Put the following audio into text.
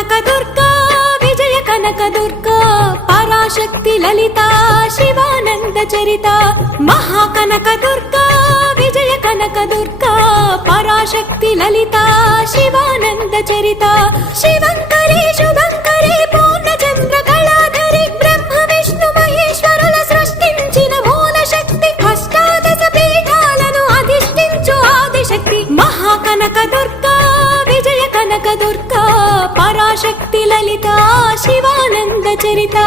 కనక దుర్గా విజయ కనక దుర్గా పరాశక్తి లలిత శివానంద చరిత మహాకనక దుర్గా విజయ కనక దుర్గా పరాశక్తి లలిత శివానంద చరిత శివంకరి శుభంకరి పూర్ణచంద్ర కళాధరి బ్రహ్మ విష్ణు మహేశ్వరుల సృష్టించిన మూల శక్తి అష్టాదశ పీఠాలను అధిష్ఠించు ఆదిశక్తి మహాకనక దుర్గా విజయ కనక దుర్గా పరాశక్తి లలిత శివానంద చరిత